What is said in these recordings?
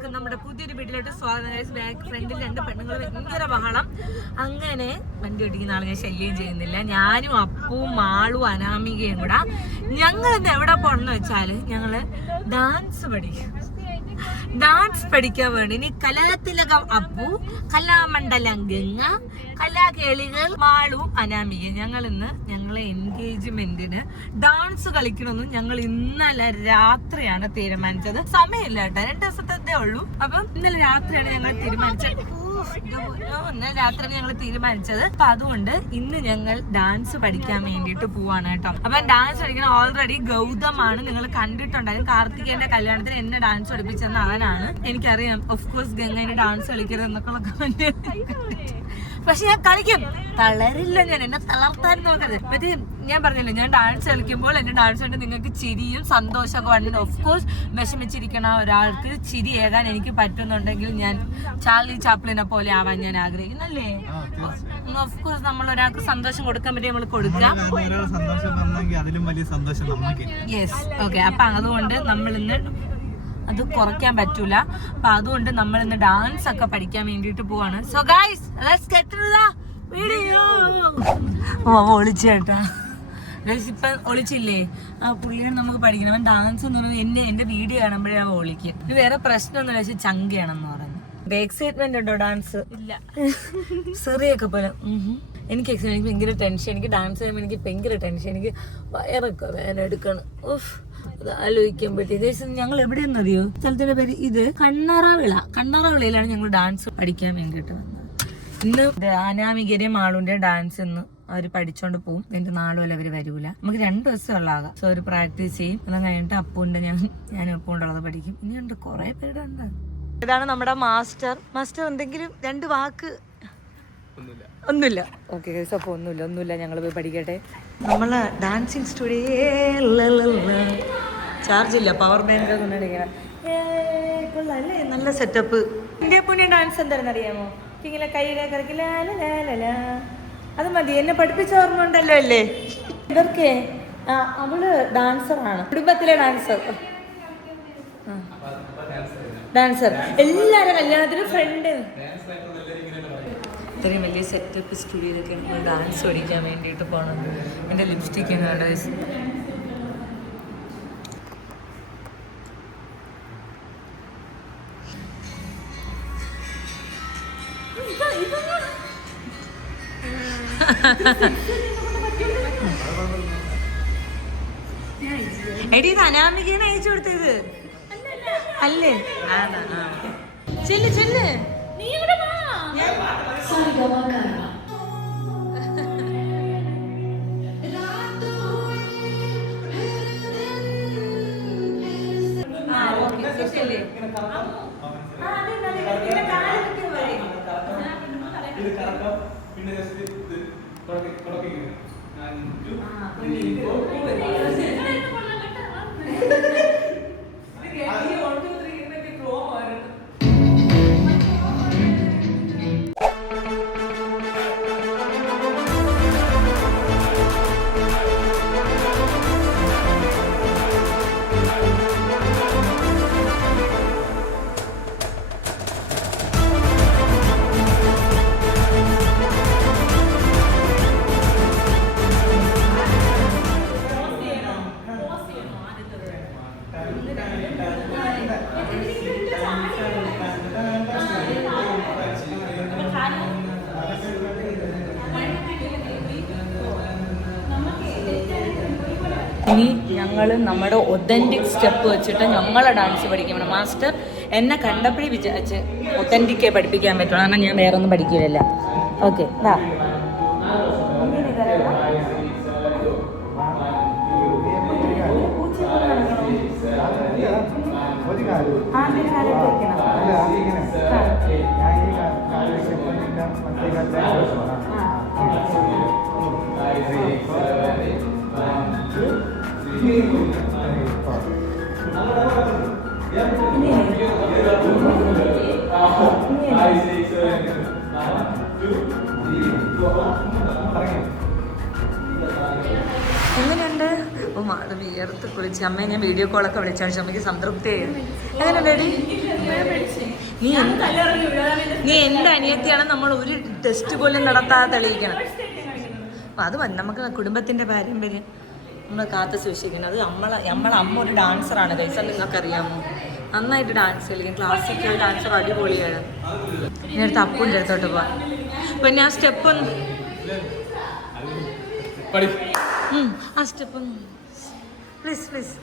എല്ലാവർക്കും നമ്മുടെ പുതിയൊരു വീട്ടിലോട്ട് സ്വാഗതം. ബാക്ക് ഫ്രണ്ടിൽ 2 പെണ്ണുങ്ങൾ ഭയങ്കര ബഹളം. അങ്ങനെ വണ്ടി ഓടിക്കുന്ന ആളെ ഞാൻ ശല്യം ചെയ്യുന്നില്ല. ഞാനും അപ്പുവും മാളും അനാമികയും കൂടെ ഞങ്ങൾ ഇന്ന് എവിടെ പോണെന്ന് വെച്ചാല് ഞങ്ങള് ഡാൻസ് പഠിക്കാൻ വേണ്ടി. ഇനി കലാതിലകം അപ്പു, കലാമണ്ഡലം ഗംഗ, കലാകേളികൾ മാളും അനാമികയും ഞങ്ങളെ എൻഗേജ്മെന്റിന് ഡാൻസ് കളിക്കണമെന്ന് ഞങ്ങൾ ഇന്നലെ രാത്രിയാണ് തീരുമാനിച്ചത്. സമയമില്ല കേട്ടോ, 2 ദിവസത്തെ ഉള്ളൂ. അപ്പം ഇന്നലെ രാത്രിയാണ് ഞങ്ങൾ തീരുമാനിച്ചത്. അപ്പൊ അതുകൊണ്ട് ഇന്ന് ഞങ്ങൾ ഡാൻസ് പഠിക്കാൻ വേണ്ടിയിട്ട് പോവാണ് കേട്ടോ. അപ്പൊ ഡാൻസ് പഠിക്കുന്ന ഓൾറെഡി ഗൗതമാണ്, നിങ്ങൾ കണ്ടിട്ടുണ്ടായിരുന്നു. കാർത്തികേയന്റെ കല്യാണത്തിന് എന്നെ ഡാൻസ് പഠിപ്പിച്ചെന്ന് അവനാണ്. എനിക്കറിയാം ഓഫ് കോഴ്സ് ഗംഗേനെ ഡാൻസ് കളിക്കരുത് എന്നൊക്കെയുള്ള കമന്റ്, പക്ഷെ ഞാൻ കളിക്കും, തളരില്ല. ഞാൻ എന്നെ തളർത്താൻ നോക്കരുത്. മറ്റേ ഞാൻ പറഞ്ഞല്ലോ, ഞാൻ ഡാൻസ് കളിക്കുമ്പോൾ എന്റെ ഡാൻസ് കൊണ്ട് നിങ്ങൾക്ക് ചിരിയും സന്തോഷമൊക്കെ വേണ്ടത്. ഓഫ് കോഴ്സ് വിഷമിച്ചിരിക്കണ ഒരാൾക്ക് ചിരിയേകാൻ എനിക്ക് പറ്റുന്നുണ്ടെങ്കിൽ ഞാൻ ചാർലി ചാപ്ലിനെ പോലെ ആവാൻ ഞാൻ ആഗ്രഹിക്കുന്നല്ലേ. ഓഫ് കോഴ്സ് നമ്മൾ ഒരാൾക്ക് സന്തോഷം കൊടുക്കാൻ പറ്റി നമ്മൾ കൊടുക്കാം. Yes, okay. അപ്പൊ അതുകൊണ്ട് നമ്മൾ ഇന്ന് അത് കുറയ്ക്കാൻ പറ്റൂല. അപ്പൊ അതുകൊണ്ട് നമ്മൾ ഇന്ന് ഡാൻസ് ഒക്കെ പഠിക്കാൻ വേണ്ടിട്ട് പോവാണ്. So guys, let's get to the video. ഒളിച്ചേട്ടാ ഇപ്പൊ ഒളിച്ചില്ലേ ആ പുള്ളിയാണ് നമുക്ക് പഠിക്കണം. അവൻ ഡാൻസ് എന്ന് പറയുന്നത് എന്റെ വീഡിയോ കാണുമ്പോഴേ അവൻ ഒളിക്കും. ഇത് വേറെ പ്രശ്നമൊന്നുമില്ല, പക്ഷെ ചങ്കയാണെന്ന് പറഞ്ഞു. എക്സൈറ്റ്മെന്റ് ഉണ്ടോ ഡാൻസ്? ഇല്ല, ചെറിയൊക്കെ പോലെ. എനിക്ക് ഭയങ്കര ടെൻഷൻ. എനിക്ക് ഡാൻസ് ചെയ്യുമ്പോൾ എനിക്ക് ഭയങ്കര ടെൻഷൻ. എനിക്ക് വയറൊക്കെ വേദന എടുക്കണം. അത് ആലോചിക്കുമ്പോഴത്തേക്ക് ഞങ്ങൾ എവിടെയെന്നറിയോ സ്ഥലത്തിന്റെ പേര്? ഇത് കണ്ണറവിളയിലാണ് ഞങ്ങൾ ഡാൻസ് പഠിക്കാൻ വേണ്ടിയിട്ട് വന്നത്. ഇന്ന് അനാമികരെയും മാളുന്റെ ഡാൻസ് ഇന്ന് അവര് പഠിച്ചോണ്ട് പോകും. എന്റെ നാളുമല്ല അവര് വരൂല. നമുക്ക് 2 ദിവസം ഉള്ളാകാം. സോ അവര് പ്രാക്ടീസ് ചെയ്യും. അത് കഴിഞ്ഞിട്ട് അപ്പുണ്ട് ഞാനും അപ്പുണ്ടുള്ളത് പഠിക്കും. ഇനിയുണ്ട് കുറെ പേരുണ്ട്. ഇതാണ് നമ്മുടെ മാസ്റ്റർ. എന്തെങ്കിലും 2 വാക്ക്? ഒന്നുമില്ല. ഓക്കെ, അപ്പൊ ഒന്നുമില്ല. ഞങ്ങൾ പോയി പഠിക്കട്ടെ. നമ്മള് ഡാൻസിങ് സ്റ്റുഡിയോ ചാർജ് ഇല്ല, പവർ ബാങ്ക് കൊള്ളാല്ലേ, നല്ല സെറ്റപ്പ്. ഇന്ത്യ പുണ്യ ഡാൻസ് എന്താണെന്ന് അറിയാമോ? ഇങ്ങനെ കൈയിലെ കറക്കില്ല, അത് മതി. എന്നെ പഠിപ്പിച്ച ഓർമ്മ ഉണ്ടല്ലോ അല്ലേ? ഇതൊക്കെ അവള് ഡാൻസറാണ്, കുടുംബത്തിലെ ഡാൻസർ. എല്ലാരും കല്യാണത്തിന് ഫ്രണ്ട്. ഇത്രയും വലിയ സെറ്റപ്പ് സ്റ്റുഡിയോയിലൊക്കെ ഡാൻസ് പഠിക്കാൻ വേണ്ടിയിട്ട് പോകണം. എൻ്റെ ലിപ്സ്റ്റിക്ക് ആണ്. എടി, ഇത് അനാമികയാണ് അയച്ചു കൊടുത്തത് അല്ലേ? ചെല്ല് ഇനി ഞങ്ങൾ നമ്മുടെ ഒതന്റിക് സ്റ്റെപ്പ് വെച്ചിട്ട് ഞങ്ങളെ ഡാൻസ് പഠിക്കണം. മാസ്റ്റർ എന്നെ കണ്ടപ്പോഴേ വിചാരിച്ച് ഒതന്റിക്കേ പഠിപ്പിക്കാൻ പറ്റുള്ളൂ, കാരണം ഞാൻ വേറെ ഒന്നും പഠിക്കില്ലല്ലോ. ഓക്കെ, വാ. എങ്ങനെയുണ്ട്? ഓ മാധവിക വിയർത്ത് കുളിച്ച് അമ്മയെ ഞാൻ വീഡിയോ കോളൊക്കെ വിളിച്ചാൽ അമ്മയ്ക്ക് സംതൃപ്തിയായി. എങ്ങനെ ഡേഡി? നീ എൻ്റെ അനിയത്തിയാണ്, നമ്മൾ ഒരു ടെസ്റ്റ് പോലും നടത്താതെ തെളിയിക്കണം. അപ്പം അത് നമുക്ക് കുടുംബത്തിൻ്റെ പാരമ്പര്യം നമ്മൾ കാത്തു സൂക്ഷിക്കണം. അത് നമ്മളെ അമ്മ ഒരു ഡാൻസറാണ് ഗൈസ്, അത് നിങ്ങൾക്കറിയാമോ? നന്നായിട്ട് ഡാൻസ് കളിക്കും, ക്ലാസിക്കൽ ഡാൻസർ അടിപൊളിയാണ്. ഞാൻ അടുത്ത് അപ്പൂൻ്റെ അടുത്തോട്ട് പോവാം. അപ്പം ഞാൻ സ്റ്റെപ്പ് ഒന്ന് ആ സ്റ്റെപ്പ് ഒന്ന് പ്ലീസ് പ്ലീസ്.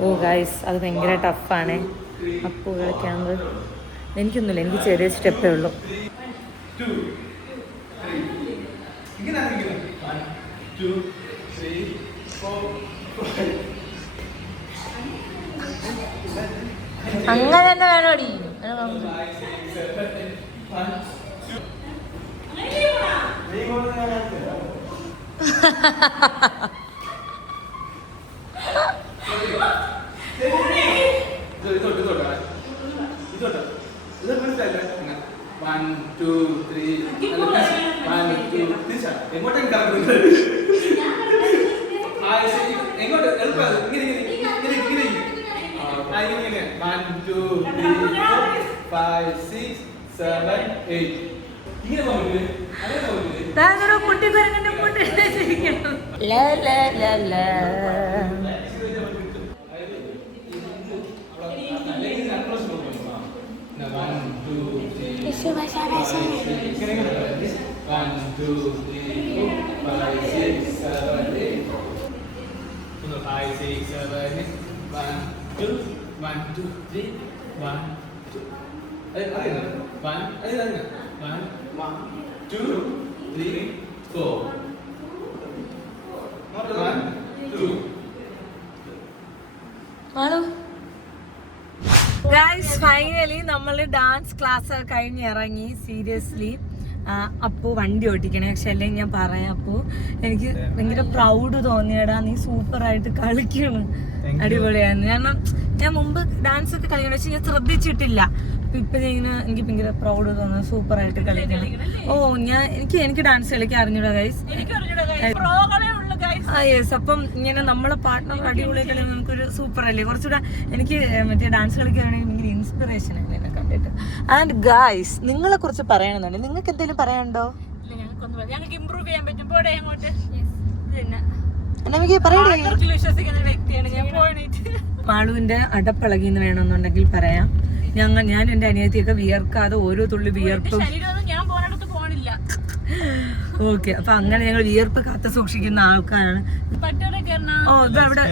ഓ ഗൈസ്, അത് ഭയങ്കര ടഫാണ്. അപ്പോൾ കളിക്കാവുന്നത് എനിക്കൊന്നുമില്ല, എനിക്ക് ചെറിയ സ്റ്റെപ്പേ ഉള്ളൂ. അങ്ങനെ തന്നെ വേണോടി. കുട്ടിക്കുരങ്ങന്റെ പൊട്ടി ഗൈസ്, ഫൈനലി നമ്മൾ ഡാൻസ് ക്ലാസ് കഴിഞ്ഞ് ഇറങ്ങി. സീരിയസ്ലി അപ്പു വണ്ടി ഓട്ടിക്കണേ, പക്ഷെ അല്ലെങ്കിൽ ഞാൻ പറയാം അപ്പു, എനിക്ക് ഭയങ്കര പ്രൗഡ് തോന്നിയടാ, നീ സൂപ്പറായിട്ട് കളിക്കണം, അടിപൊളിയായിരുന്നു. കാരണം ഞാൻ മുമ്പ് ഡാൻസ് ഒക്കെ കളിക്കണം, പക്ഷെ ഞാൻ ശ്രദ്ധിച്ചിട്ടില്ല. ഇപ്പൊ ഇങ്ങനെ എനിക്ക് ഭയങ്കര പ്രൗഡ് തോന്നുന്നു, സൂപ്പറായിട്ട് കളിക്കണം. ഓ എനിക്ക് ഡാൻസ് കളിക്കാൻ അറിഞ്ഞൂടാ ഗൈസ്. യെസ്, അപ്പം ഇങ്ങനെ നമ്മളെ പാർട്ട്ണർ അടിപൊളി കളിക്കുമ്പോൾ നമുക്കൊരു സൂപ്പർ അല്ലേ, കുറച്ചുകൂടെ എനിക്ക് മറ്റേ ഡാൻസ് കളിക്കുകയാണെങ്കിൽ ഭയങ്കര ഇൻസ്പിറേഷൻ ആണ് എന്നെ കണ്ടിട്ട്. ആൻഡ് ഗൈസ്, നിങ്ങളെ കുറിച്ച് പറയണമെന്നുണ്ട്, നിങ്ങൾക്ക് എന്തെങ്കിലും പറയാനുണ്ടോ? മാളുവിന്റെ അടപ്പളകിന്ന് വേണമെന്നുണ്ടെങ്കിൽ പറയാം. ഞാൻ എന്റെ അനിയത്തിയൊക്കെ വിയർക്കാതെ ഓരോ തുള്ളി വിയർപ്പും. ഓക്കെ, അപ്പൊ അങ്ങനെ ഞങ്ങൾ വിയർപ്പ് കാത്തു സൂക്ഷിക്കുന്ന ആൾക്കാരാണ്. ഓ, ഇത് അവിടെ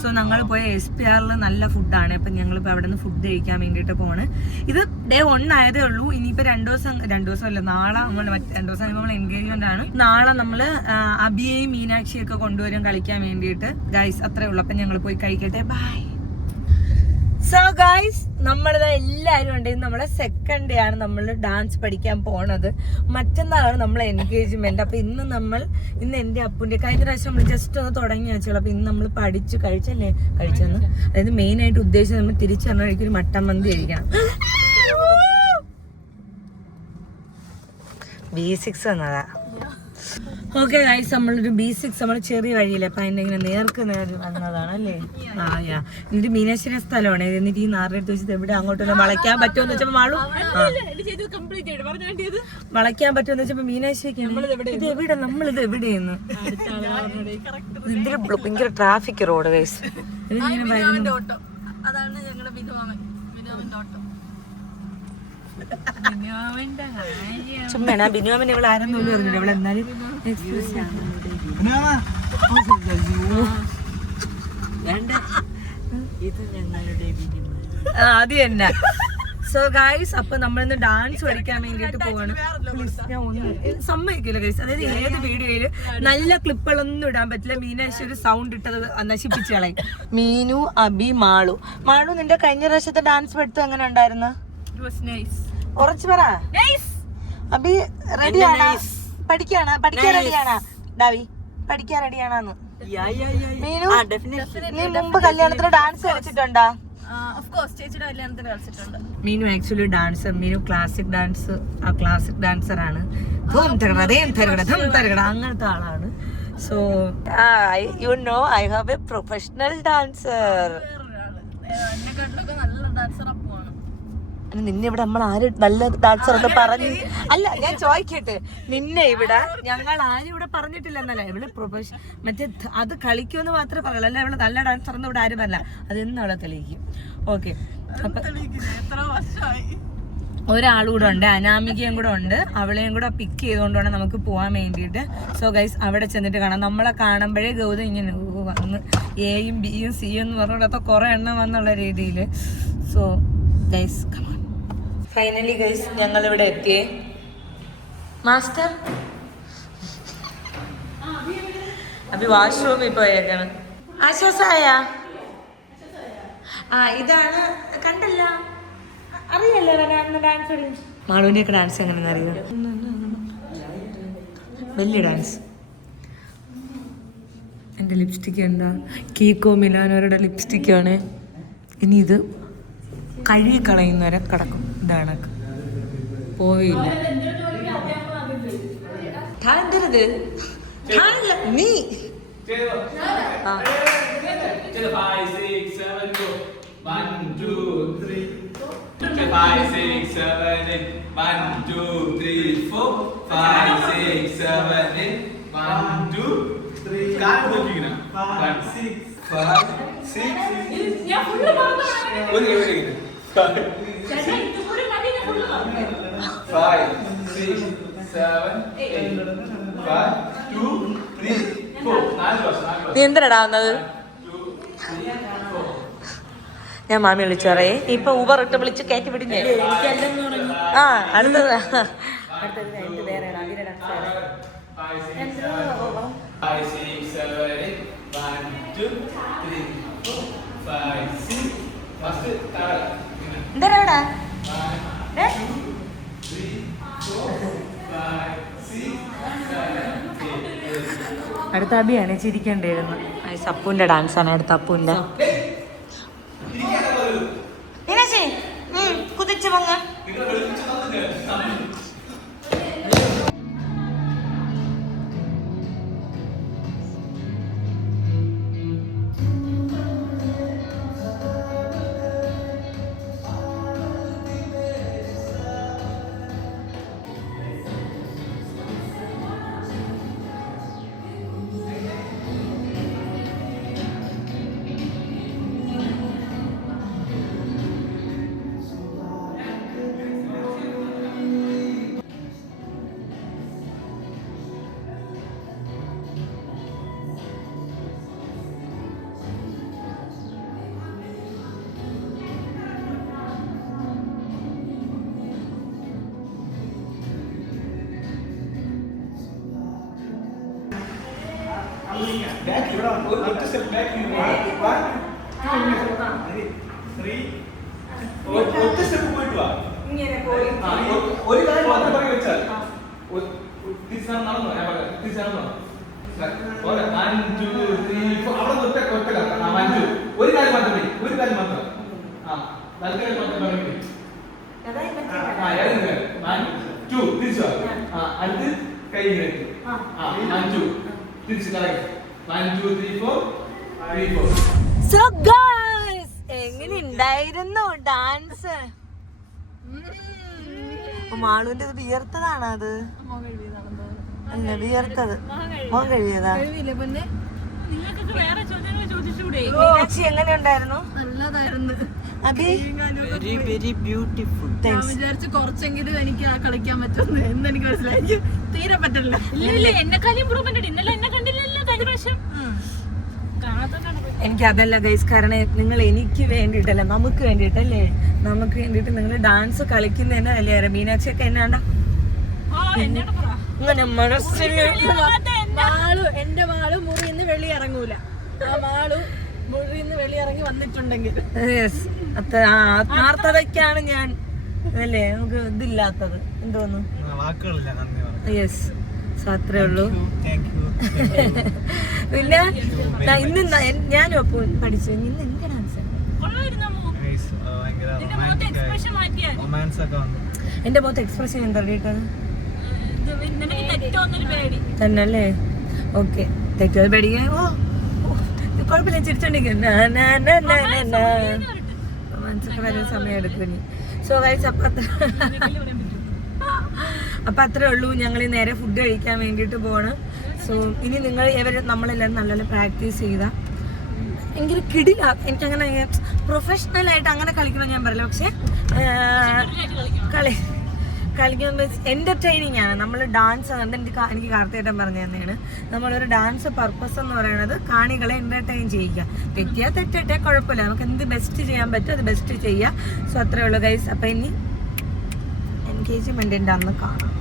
സോ ഞങ്ങൾ പോയ SPRൽ നല്ല ഫുഡാണ്. അപ്പം ഞങ്ങളിപ്പോൾ അവിടെ നിന്ന് ഫുഡ് കഴിക്കാൻ വേണ്ടിയിട്ട് പോണ്. ഇത് ഡേ 1 ആയതേ ഉള്ളൂ. ഇനിയിപ്പോൾ 2 ദിവസം അല്ല, നാളെ നമ്മൾ 2 ദിവസം കഴിയുമ്പോൾ നമ്മൾ എൻഗേജ്മെന്റ് ആണ്. നാളെ നമ്മൾ അബിയെയും മീനാക്ഷിയൊക്കെ കൊണ്ടുവരും കളിക്കാൻ വേണ്ടിയിട്ട്. ഗൈസ്, അത്രേ ഉള്ളൂ. അപ്പം ഞങ്ങൾ പോയി കഴിക്കട്ടെ. ബൈ. സോ ഗൈസ്, നമ്മളിത് എല്ലാവരും ഉണ്ട്. നമ്മളെ സെക്കൻഡ് ഡേ ആണ് നമ്മൾ ഡാൻസ് പഠിക്കാൻ പോണത്. മറ്റന്നാളാണ് നമ്മളെ എൻഗേജ്മെന്റ്. അപ്പൊ ഇന്ന് എന്റെ അപ്പുന്റെ കഴിഞ്ഞ പ്രാവശ്യം നമ്മൾ ജസ്റ്റ് ഒന്ന് തുടങ്ങി വെച്ചോളൂ. അപ്പൊ ഇന്ന് നമ്മൾ കഴിച്ചെന്ന് അതായത് മെയിൻ ആയിട്ട് ഉദ്ദേശിച്ചത് നമ്മൾ തിരിച്ചു പറഞ്ഞ വഴിക്ക് ഒരു മട്ടൻ മന്തി കഴിക്കണം. B6 വന്നതാ. ഓക്കെ ഗൈസ്, നമ്മളൊരു B6 നമ്മൾ ചെറിയ വഴിയില്ല, അപ്പൊ അതിന്റെ ഇങ്ങനെ നേർക്ക് വന്നതാണ് അല്ലേ. എന്നിട്ട് മീനാശ്ശേരി സ്ഥലമാണ്. എന്നിട്ട് ഈ നാറിനെടുത്ത് വെച്ചിട്ട് എവിടെ അങ്ങോട്ട് വളയ്ക്കാൻ പറ്റുമെന്ന് വെച്ചപ്പോ മാളു വളയ്ക്കാൻ പറ്റുമെന്ന് വെച്ചപ്പോ മീനാശ്ശേരിക്ക് ഇത് എവിടെ, നമ്മളിത് എവിടെയെന്ന്. ഭയങ്കര ട്രാഫിക് റോഡ് ഗൈസ്. ചുമ്മാ ബിനുവാമൻ ഇവിടെ ആരെന്ന് പോലും അറിഞ്ഞില്ല. ഇവിടെ എന്നാലും അത് തന്നെ. സോ ഗൈസ്, അപ്പൊ നമ്മളിന്ന് ഡാൻസ് പഠിക്കാൻ വേണ്ടിട്ട് പോവാണ്. ഞാൻ ഒന്നും സമ്മതിക്കില്ല ഗൈസ്, അതായത് ഏത് വീഡിയോയില് നല്ല ക്ലിപ്പുകളൊന്നും ഇടാൻ പറ്റില്ല. മീനാശ്ശേരി സൗണ്ട് ഇട്ടത് നശിപ്പിച്ച് കളയും. മീനു, അബി, മാളു. നിന്റെ കഴിഞ്ഞ പ്രാവശ്യത്തെ ഡാൻസ് പഠിത്തം എങ്ങനെ ഉണ്ടായിരുന്നു? ഉറച്ചു പറ. അബി റെഡിയാണോ? പഠിക്കാൻ റെഡിയാണോ? ഡാവി പഠിക്കാൻ റെഡിയാണോന്ന്? മീനു, നീ മുമ്പ് കല്യാണത്തിന് ഡാൻസ് കളിച്ചിട്ടുണ്ടോ? Meenu actually dancer. Meenu classic dancer ആണ്. അങ്ങനത്തെ ആളാണ്. So you know I have a professional dancer. നിന്നെ ഇവിടെ നമ്മൾ ആര് നല്ല ഡാൻസർ എന്ന് പറഞ്ഞു? അല്ല, ഞാൻ ചോദിക്കട്ടെ, നിന്നെ ഇവിടെ ഞങ്ങൾ ആരും ഇവിടെ പറഞ്ഞിട്ടില്ല എന്നല്ല. ഇവിടെ മറ്റേ അത് കളിക്കുമെന്ന് മാത്രമേ പറയുള്ളൂ. അല്ല, ഇവിടെ നല്ല ഡാൻസർ എന്ന് ഇവിടെ ആരും പറയില്ല. അതെന്നും അവളെ തെളിയിക്കും. ഓക്കെ, അപ്പൊ ഒരാളുകൂടെ ഉണ്ട്, അനാമികയും കൂടെ ഉണ്ട്. അവളെയും കൂടെ പിക്ക് ചെയ്തുകൊണ്ട് വേണം നമുക്ക് പോകാൻ വേണ്ടിയിട്ട്. സോ ഗൈസ്, അവിടെ ചെന്നിട്ട് കാണാം. നമ്മളെ കാണുമ്പോഴേ ഗൗതം ഇങ്ങനെ വന്ന് എയും ബിയും സിയും എന്ന് പറഞ്ഞിടത്ത് കുറെ എണ്ണം വന്നുള്ള രീതിയിൽ. സോ ഗൈസ്, ഫൈനലി ഗൈസ് ഞങ്ങളിവിടെ എത്തിയേ. മാസ്റ്റർ അഭി വാഷ്റൂമിൽ പോയേക്കാണ്. ആശ്വാസമായ ഇതാണ് കണ്ടല്ല, അറിയല്ലേ ഡാൻസ്. മാളുവിന്റെ ഒക്കെ ഡാൻസ് എങ്ങനെയാണെന്ന് അറിയാം. വലിയ ഡാൻസ്. എൻ്റെ ലിപ്സ്റ്റിക്ക് എന്താ കീക്കോ മിലാനോരുടെ ലിപ്സ്റ്റിക്കാണ്. ഇനി ഇത് കഴുകിക്കളയുന്നവരെ കിടക്കും. ഇതാണ് പോയില്ല. നീ 1 2 3 5 6 7 8 1 2 3 4 5 6 7 8 1 2 3 കാൽ നോക്കിക്കണ 1 6 5 6 ഞാൻ ഫുൾ പറഞ്ഞു ഒരു ഇങ്ങനെ ചേട്ടാ ഇത് കൂടി മതി ഞാൻ ഫുൾ പറഞ്ഞു 5 6 7 8 1 2 3 4 നാല് ക്ലാസ്. നീ എന്തിനാടാ വന്നത്? ഞാൻ മാമി വിളിച്ചു പറയേ. ഇപ്പൊ ഊബർ ഇട്ട് വിളിച്ച് കയറ്റി വിടുന്നേ. ആ അടുത്തത് വേറെ എന്താടാ അടുത്ത അബിയാണ് ചിരിക്കേണ്ടിയിരുന്നു. അപ്പൂന്റെ ഡാൻസാണ് അടുത്ത. അപ്പൂന്റെ കുതിച്ചു പൊങ്ങ. back ഇവിടെ ഒറ്റ സ്റ്റെപ്പ് ബാക്ക് 1 2 3 ഒറ്റ സ്റ്റെപ്പ് പോയിട്ട് വാ. ഇങ്ങനെ പോയി ഒരു കാര്യം മാത്രം പറയി വെച്ചാൽ തിരിച്ചാണ് നടന്നോ. ഞാൻ പറയാം തിരിച്ചാണ് നടന്നോ. 1 2 3 4 അവിടെ ഒറ്റ കാര്യം 1 2 ഒരു കാര്യം മാത്രം പറയി. ഒരു കാര്യം മാത്രം. നല്ലൊരു മാത്രം പറയി. ഏതെങ്കിലും 1 2 തിരിച്ചു വാ. അടുത്ത് കൈ ഇങ്ങനെ 1 2 തിരിച്ച് കറക്റ്റ് 1 2 3 4 3 4. സോ ഗയ്സ്, എങ്ങനെ ഉണ്ടായിരുന്നു ഡാൻസ്? മാളുവിന്റെ വിയർത്തതാണോ അത്? അല്ല, വിയർത്തത് മോൻ കഴിയതാ. മീനാക്ഷി എങ്ങനെ ഉണ്ടായിരുന്നു? നല്ലതായിരുന്നു. Very very beautiful. ഞാൻ വിചാരിച്ചു കുറച്ചെങ്കിലും എനിക്ക് കളിക്കാൻ പറ്റുമെന്ന്. എന്ന് എനിക്ക് മനസ്സിലായി തീരെ പറ്റില്ല. എന്നെക്കാളും ഇമ്പ്രൂവ്മെന്റ് ഉണ്ട്. ഇന്നലെ എന്നെ കണ്ടില്ലല്ലോ കഴിഞ്ഞ പ്രാവശ്യം. എനിക്ക് അതല്ല ഗൈസ്, കാരണം നിങ്ങൾ എനിക്ക് വേണ്ടിയിട്ടല്ല, നമുക്ക് വേണ്ടിയിട്ടല്ലേ, നമുക്ക് വേണ്ടിയിട്ട് നിങ്ങൾ ഡാൻസ് കളിക്കുന്നതന്നെ അല്ലേ അറിയാം. മീനാക്ഷി ഒക്കെ എന്നാണ്ടാ ഇങ്ങനെ മനസ്സിൽ എന്റെ മാള് മുറിന്ന് വെളി ഇറങ്ങൂല. ആ മാളു മുറിന്ന് വെളി ഇറങ്ങി വന്നിട്ടുണ്ടെങ്കിൽ ആത്മാർത്ഥതയ്ക്കാണ് ഞാൻ അതല്ലേ നമുക്ക് ഇതില്ലാത്തത് എന്തോന്നു. വാക്കുകളില്ല, നന്ദി പറഞ്ഞു. യെസ്, സോ അത്രേ ഉള്ളൂ. Thank you. പിന്നെ ഇന്ന് ഞാനും അപ്പോൾ പഠിച്ചു. ഇന്ന് എന്റെ ഡാൻസ് ഭയങ്കര റൊമാൻസ് ഒക്കെ വന്നു. എന്റെ മുഖത്ത് എക്സ്പ്രഷൻ എന്താ കേട്ടത് തന്നെ അല്ലേ? ഓക്കെ, തെറ്റുകൾ പേടിക്കാൻ കുഴപ്പമില്ല, ചിരിച്ചോണ്ടിരിക്കും. മനസ്സൊക്കെ വരാൻ സമയം എടുക്കും ഇനി. സോ ഗൈസ്, അപ്പൊ അത്രേ ഉള്ളൂ. ഞങ്ങൾ നേരെ ഫുഡ് കഴിക്കാൻ വേണ്ടിയിട്ട് പോവാണ്. സോ ഇനി നിങ്ങൾ നമ്മളെല്ലാവരും നല്ലോണം പ്രാക്ടീസ് ചെയ്താൽ ഭയങ്കര കിടില. എനിക്കങ്ങനെ പ്രൊഫഷണൽ ആയിട്ട് അങ്ങനെ കളിക്കണം ഞാൻ പറയില്ല, പക്ഷെ കളിക്കുമ്പോൾ എന്റർടൈനിങ് ആണ്. നമ്മൾ ഡാൻസ് എനിക്ക് കാർത്തിയേട്ടൻ പറഞ്ഞു തന്നെയാണ്, നമ്മളൊരു ഡാൻസ് പർപ്പസ് എന്ന് പറയുന്നത് കാണികളെ എന്റർടൈൻ ചെയ്യിക്കുക. തെറ്റിയാൽ തെറ്റട്ടെ, കുഴപ്പമില്ല. നമുക്ക് എന്ത് ബെസ്റ്റ് ചെയ്യാൻ പറ്റും അത് ബെസ്റ്റ് ചെയ്യുക. സോ അത്രേ ഉള്ളൂ ഗൈസ്. അപ്പം ഇനി എൻഗേജ്മെന്റിന്റെ അന്ന് കാണാം.